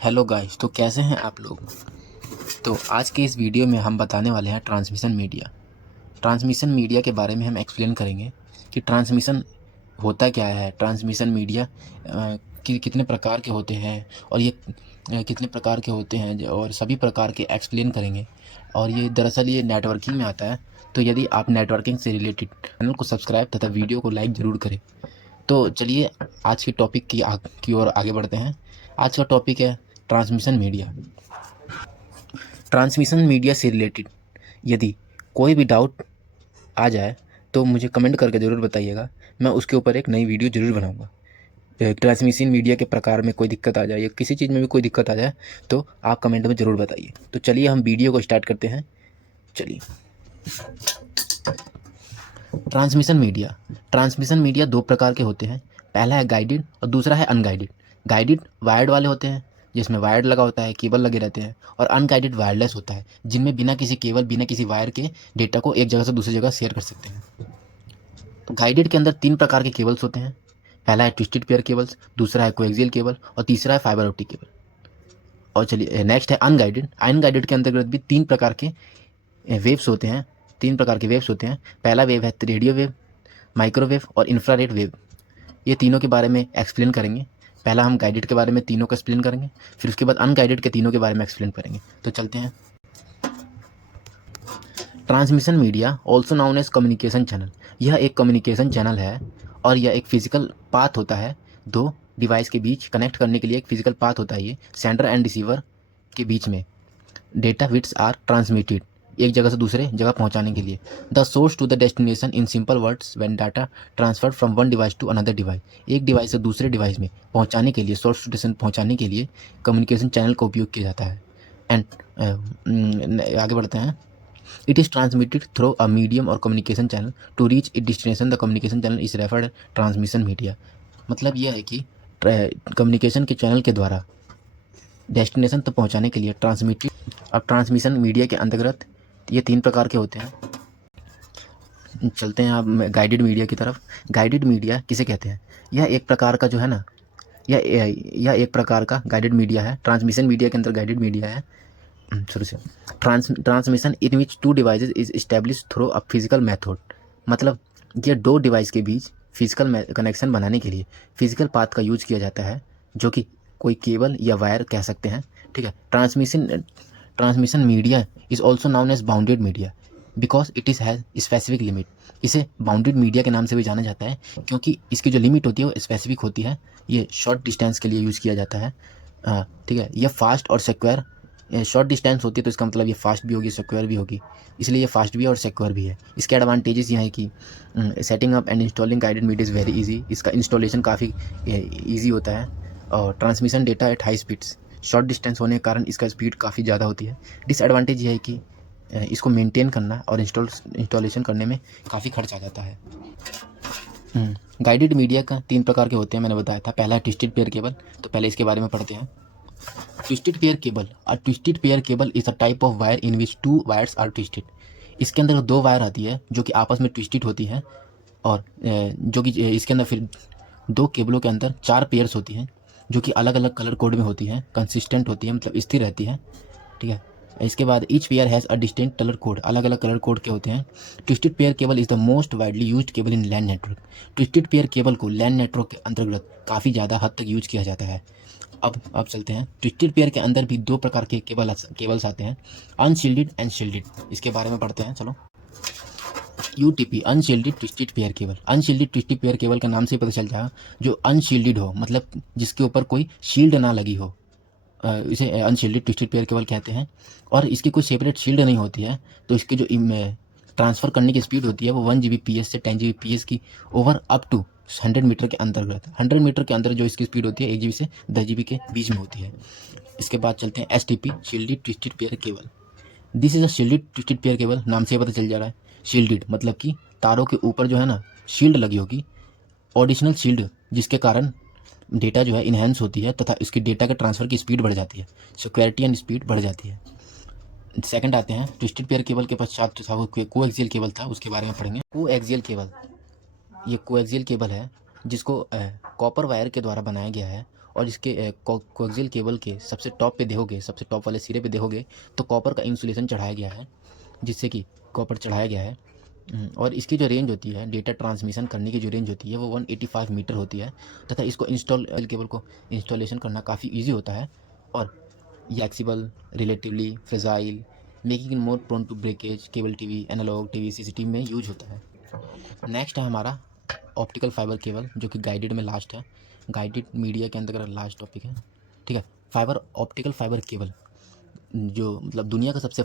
Hello guys, तो कैसे हैं आप लोग। तो आज के इस वीडियो में हम बताने वाले हैं ट्रांसमिशन मीडिया। ट्रांसमिशन मीडिया के बारे में हम एक्सप्लेन करेंगे कि ट्रांसमिशन होता क्या है, ट्रांसमिशन मीडिया कितने प्रकार के होते हैं और ये कितने प्रकार के होते हैं और सभी प्रकार के एक्सप्लेन करेंगे। और ये दरअसल ये नेटवर्किंग में आता है। तो यदि आप नेटवर्किंग से रिलेटेड चैनल को सब्सक्राइब तथा वीडियो को लाइक ज़रूर करें। तो चलिए आज की टॉपिक की ओर आगे बढ़ते हैं। आज का टॉपिक है ट्रांसमिशन मीडिया। ट्रांसमिशन मीडिया से रिलेटेड यदि कोई भी डाउट आ जाए तो मुझे कमेंट करके ज़रूर बताइएगा। मैं उसके ऊपर एक नई वीडियो ज़रूर बनाऊंगा। ट्रांसमिशन मीडिया के प्रकार में कोई दिक्कत आ जाए या किसी चीज़ में भी कोई दिक्कत आ जाए तो आप कमेंट में ज़रूर बताइए। तो चलिए हम वीडियो को स्टार्ट करते हैं। चलिए, ट्रांसमिशन मीडिया दो प्रकार के होते हैं। पहला है गाइडेड और दूसरा है अनगाइडेड। गाइडेड वायर्ड वाले होते हैं जिसमें वायर लगा होता है, केबल लगे रहते हैं, और अनगाइडेड वायरलेस होता है जिनमें बिना किसी केबल बिना किसी वायर के डेटा को एक जगह से दूसरी जगह शेयर कर सकते हैं। तो गाइडेड के अंदर तीन प्रकार के केबल्स होते हैं। पहला है ट्विस्टेड पेयर केबल्स, दूसरा है कोएक्सियल केबल और तीसरा है फाइबर ऑप्टिक केबल। और चलिए नेक्स्ट है अनगाइडेड। अनगाइडेड के अंतर्गत भी तीन प्रकार के वेव्स होते हैं। पहला वेव है रेडियो वेव, माइक्रोवेव और इंफ्रारेड वेव। ये तीनों के बारे में एक्सप्लेन करेंगे। पहला हम गाइडेड के बारे में तीनों का एक्सप्लेन करेंगे, फिर उसके बाद अनगाइडेड के तीनों के बारे में एक्सप्लेन करेंगे। तो चलते हैं। Transmission media also known as communication channel. यह एक कम्युनिकेशन चैनल है और यह एक फिजिकल पाथ होता है। दो डिवाइस के बीच कनेक्ट करने के लिए एक फिजिकल पाथ होता है। ये सेंडर एंड रिसीवर के बीच में डेटा बिट्स आर ट्रांसमिटेड, एक जगह से दूसरे जगह पहुंचाने के लिए। The source to the destination in simple words when data transferred from one device to another device. एक डिवाइस से दूसरे डिवाइस में पहुंचाने के लिए, सोर्स टू डेस्टिनेशन पहुंचाने के लिए कम्युनिकेशन चैनल का उपयोग किया जाता है। एंड आगे बढ़ते हैं। It is transmitted through a medium or communication channel to reach it destination. The communication channel is referred transmission media. मतलब यह है कि कम्युनिकेशन के चैनल के द्वारा डेस्टिनेशन तक पहुंचाने के लिए ट्रांसमिटेड। अब ट्रांसमिशन मीडिया के अंतर्गत ये तीन प्रकार के होते हैं। चलते हैं अब गाइडेड मीडिया की तरफ। गाइडेड मीडिया किसे कहते हैं? यह एक प्रकार का जो है ना, यह एक प्रकार का गाइडेड मीडिया है। ट्रांसमिशन मीडिया के अंदर गाइडेड मीडिया है। शुरू से transmission in which two devices is establish through a physical method. मतलब ये दो डिवाइस के बीच फिजिकल कनेक्शन बनाने के लिए फिजिकल पाथ का यूज किया जाता है, जो कि कोई केबल या वायर कह सकते हैं। ठीक है। Transmission media is also known as bounded media because it is has specific limit. इसे बाउंडेड मीडिया के नाम से भी जाना जाता है क्योंकि इसकी जो लिमिट होती है वो स्पेसिफिक होती है। ये शॉर्ट डिस्टेंस के लिए यूज़ किया जाता है। ठीक है। यह फास्ट और सिक्योर, शॉर्ट डिस्टेंस होती है तो इसका मतलब ये फास्ट भी होगी, सिक्योर भी होगी, इसलिए ये फास्ट भी है और सिक्योर भी है। इसके एडवांटेजेस यह है कि setting up and installing guided media is very easy. इसका इंस्टॉलेशन काफ़ी ईजी होता है। और transmission data at high speeds, short distance होने के कारण इसका स्पीड काफ़ी ज़्यादा होती है। डिसएडवांटेज ये है कि इसको मेंटेन करना और इंस्टॉलेशन करने में काफ़ी खर्च आ जाता है। गाइडेड मीडिया का तीन प्रकार के होते हैं, मैंने बताया था। पहला है ट्विस्टेड पेयर केबल। तो पहले इसके बारे में पढ़ते हैं। Twisted pair cable, a twisted pair cable is a type of wire in which two wires are twisted. इसके अंदर दो वायर आती है जो कि आपस में ट्विस्टेड होती हैं, और जो कि इसके अंदर फिर दो केबलों के अंदर चार पेयर्स होती हैं जो कि अलग अलग कलर कोड में होती हैं, कंसिस्टेंट होती है, मतलब स्थिर रहती है। ठीक है। इसके बाद each pair has a distinct colour code, अलग अलग कलर कोड के होते हैं। Twisted pair cable is the most widely used cable in LAN network. Twisted pair cable को लैन नेटवर्क के अंतर्गत काफ़ी ज़्यादा हद तक यूज किया जाता है। अब चलते हैं। ट्विस्टेड पेयर के अंदर भी दो प्रकार के केबल्स आते हैं, अनशील्डेड एंड शील्डेड। इसके बारे में पढ़ते हैं। चलो, UTP unshielded twisted pair cable. Unshielded twisted pair cable के नाम से पता चल जाएगा, जो अनशील्डेड हो, मतलब जिसके ऊपर कोई शील्ड ना लगी हो, इसे अनशील्डेड ट्विस्टेड पेयर केबल कहते हैं। और इसकी कोई सेपरेट शील्ड नहीं होती है, तो इसकी जो ट्रांसफ़र करने की स्पीड होती है वो 1 Gbps से 10 Gbps की ओवर अप टू 100 मीटर के अंतर्गत। 100 मीटर के अंदर जो इसकी स्पीड होती है 1 GB से 10 GB के बीच में होती है। इसके बाद चलते हैं STP, shielded twisted pair cable. This is a shielded twisted pair cable. नाम से पता चल जा रहा है शील्डेड, मतलब कि तारों के ऊपर जो है ना शील्ड लगी होगी, ऑडिशनल शील्ड, जिसके कारण डेटा जो है इन्हेंस होती है तथा इसकी डेटा के ट्रांसफ़र की स्पीड बढ़ जाती है, सिक्योरिटी एंड स्पीड बढ़ जाती है। सेकंड आते हैं ट्विस्टेड पेयर केबल के पश्चात जो था वो कोएक्सियल केबल था, उसके बारे में पढ़ेंगे। कोएक्सियल केबल, ये कोएक्सियल केबल है जिसको कॉपर वायर के द्वारा बनाया गया है और इसके कोएक्सियल केबल के सबसे टॉप पे देखोगे, सबसे टॉप वाले सिरे पे देखोगे तो कॉपर का इंसुलेशन चढ़ाया गया है, जिससे कि कॉपर चढ़ाया गया है। और इसकी जो रेंज होती है, डेटा ट्रांसमिशन करने की जो रेंज होती है वो 185 मीटर होती है, तथा इसको केबल को इंस्टॉलेशन करना काफ़ी ईजी होता है, और ये flexible, relatively fragile, making it more prone to breakage. Cable TV, analogue TV, CCTV में यूज होता है। नेक्स्ट है हमारा ऑप्टिकल फाइबर केबल, जो कि गाइडेड में लास्ट है, गाइडेड मीडिया के अंतर्गत लास्ट टॉपिक है, ठीक है। ऑप्टिकल फाइबर केबल जो मतलब दुनिया का सबसे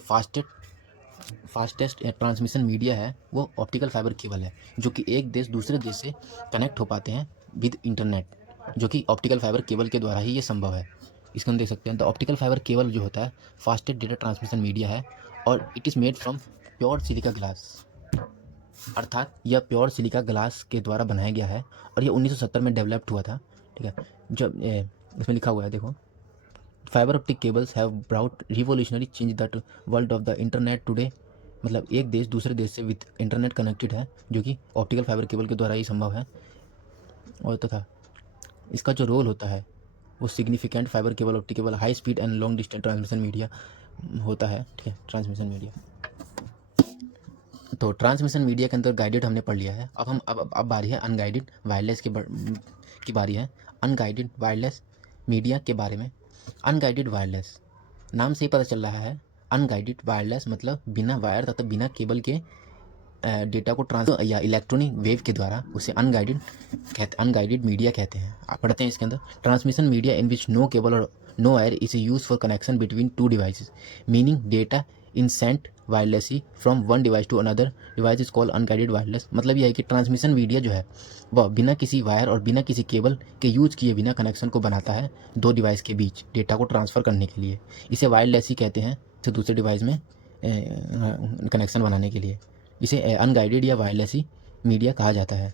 फास्टेस्ट ट्रांसमिशन मीडिया है, वो ऑप्टिकल फाइबर केबल है, जो कि एक देश दूसरे देश से कनेक्ट हो पाते हैं विद इंटरनेट, जो कि ऑप्टिकल फाइबर केबल के द्वारा ही ये संभव है। इसको हम देख सकते हैं। द ऑप्टिकल फाइबर केबल जो होता है फास्टेस्ट डेटा ट्रांसमिशन मीडिया है, और it is made from pure silica glass, अर्थात यह प्योर सिलिका ग्लास के द्वारा बनाया गया है, और यह 1970 में डेवलप्ड हुआ था, ठीक है। जब इसमें लिखा हुआ है, देखो, fibre optic cables have brought revolutionary change that world of the internet today. मतलब एक देश दूसरे देश से विद इंटरनेट कनेक्टेड है, जो कि ऑप्टिकल फाइबर केबल के द्वारा ही संभव है। और तथा इसका जो रोल होता है वो significant fibre cable, optic cable, high speed and long distance transmission media होता है, ठीक है, ट्रांसमिशन मीडिया। तो ट्रांसमिशन मीडिया के अंदर गाइडेड हमने पढ़ लिया है। अब बारी है अनगाइडेड वायरलेस की बारी है। अनगाइडेड वायरलेस मीडिया के बारे में। अनगाइडेड वायरलेस, नाम से ही पता चल रहा है, अनगाइडेड वायरलेस मतलब बिना वायर तथा बिना केबल के डेटा को ट्रांस या इलेक्ट्रॉनिक वेव के द्वारा उसे अनगाइडेड मीडिया कहते हैं। आप पढ़ते हैं इसके अंदर, transmission media in which no cable or no wire is use for connection between two devices, meaning data in sent wirelessly from one device to another device is called unguided wireless. मतलब यह है कि transmission media जो है वह बिना किसी wire और बिना किसी केबल के यूज किए बिना कनेक्शन को बनाता है दो डिवाइस के बीच डेटा को ट्रांसफ़र करने के लिए। इसे वायरलेस कहते हैं, तो दूसरे डिवाइस में कनेक्शन बनाने के लिए इसे अनगाइडेड या वायरलेस मीडिया कहा जाता है।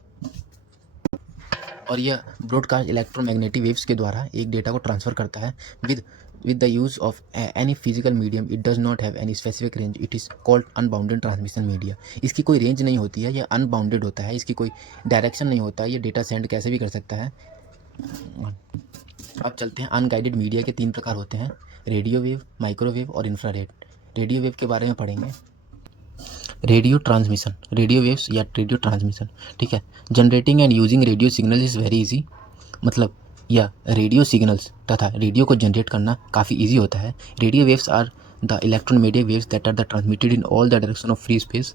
और यह ब्रॉडकास्ट इलेक्ट्रोमैग्नेटिक वेव्स के द्वारा एक डेटा को ट्रांसफ़र करता है with the use of any physical medium. It does not have any specific range. It is called unbounded transmission media. इसकी कोई रेंज नहीं होती है, यह अनबाउंडेड होता है, इसकी कोई डायरेक्शन नहीं होता है, ये डेटा सेंड कैसे भी कर सकता है। अब चलते हैं, अनगाइडेड मीडिया के 3 प्रकार होते हैं, रेडियो वेव, माइक्रोवेव और इंफ्रारेड। रेडियो वेव के बारे में पढ़ेंगे। रेडियो ट्रांसमिशन, रेडियो वेव्स या रेडियो ट्रांसमिशन, ठीक है। Generating and using radio signal is very easy, मतलब या रेडियो सिग्नल्स तथा रेडियो को जनरेट करना काफ़ी इजी होता है। Radio waves are the electromagnetic waves that are the transmitted in all the direction of free space.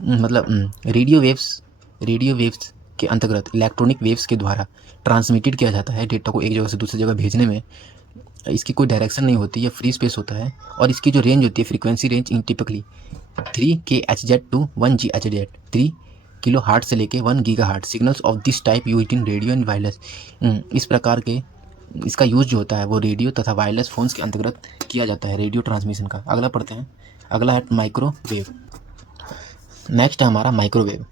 मतलब रेडियो वेव्स के अंतर्गत इलेक्ट्रॉनिक वेव्स के द्वारा ट्रांसमिटेड किया जाता है डेटा को एक जगह से दूसरी जगह भेजने में। इसकी कोई डायरेक्शन नहीं होती, यह फ्री स्पेस होता है, और इसकी जो रेंज होती है, frequency range in typically 3 kHz to 1 GHz, 3 kilo hertz से लेके 1 gigahertz. Signals of this type use in radio and wireless. इस प्रकार के इसका यूज़ जो होता है वो रेडियो तथा वायरलेस फ़ोन्स के अंतर्गत किया जाता है, रेडियो ट्रांसमिशन का। अगला पढ़ते हैं, अगला है माइक्रोवेव। नेक्स्ट है हमारा माइक्रोवेव।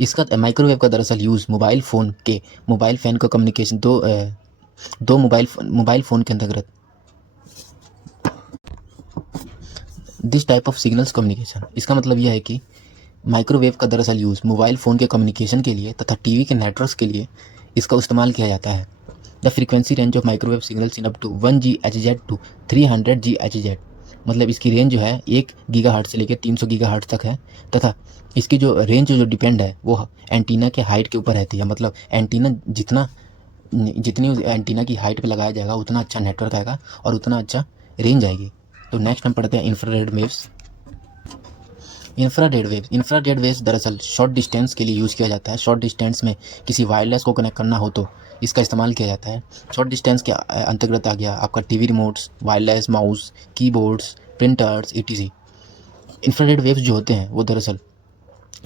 इसका माइक्रोवेव का दरअसल यूज़ मोबाइल फ़ोन का कम्युनिकेशन दो मोबाइल फ़ोन के अंतर्गत this type of signals communication. इसका मतलब यह है कि माइक्रोवेव का दरअसल यूज़ मोबाइल फ़ोन के कम्युनिकेशन के लिए तथा टीवी के नेटवर्क्स के लिए इसका इस्तेमाल किया जाता है। The frequency range of microwave signals in up to 1 GHz to 300 GHz। मतलब इसकी रेंज जो है 1 गीगाहर्ट्ज़ से लेकर 300 गीगाहर्ट्ज़ तक है, तथा इसकी जो रेंज जो डिपेंड है वो एंटीना के हाइट के ऊपर रहती है। मतलब एंटीना जितनी एंटीना की हाइट पे लगाया जाएगा उतना अच्छा नेटवर्क आएगा और उतना अच्छा रेंज आएगी। तो नेक्स्ट हम पढ़ते हैं इंफ्रारेड वेव्स। इंफ्रारेड वेव्स दरअसल शॉर्ट डिस्टेंस के लिए यूज़ किया जाता है। शॉर्ट डिस्टेंस में किसी वायरलेस को कनेक्ट करना हो तो इसका इस्तेमाल किया जाता है। शॉर्ट डिस्टेंस के अंतर्गत आ गया आपका TV remotes, wireless mouse, keyboards, printers etc। Infrared waves जो होते हैं वो दरअसल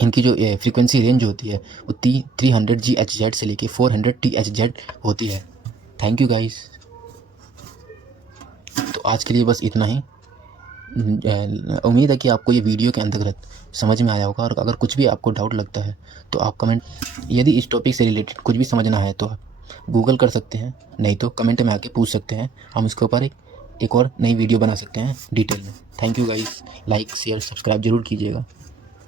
इनकी जो फ्रीक्वेंसी रेंज होती है वो 300 GHz से लेके 400 THz होती है। Thank you guys. तो आज के लिए बस इतना ही। उम्मीद है कि आपको ये वीडियो के अंतर्गत समझ में आया होगा, और अगर कुछ भी आपको डाउट लगता है तो आप कमेंट, यदि इस टॉपिक से रिलेटेड कुछ भी समझना है तो आप गूगल कर सकते हैं, नहीं तो कमेंट में आके पूछ सकते हैं। हम इसके ऊपर एक और नई वीडियो बना सकते हैं डिटेल में। Thank you guys. Like share subscribe जरूर कीजिएगा।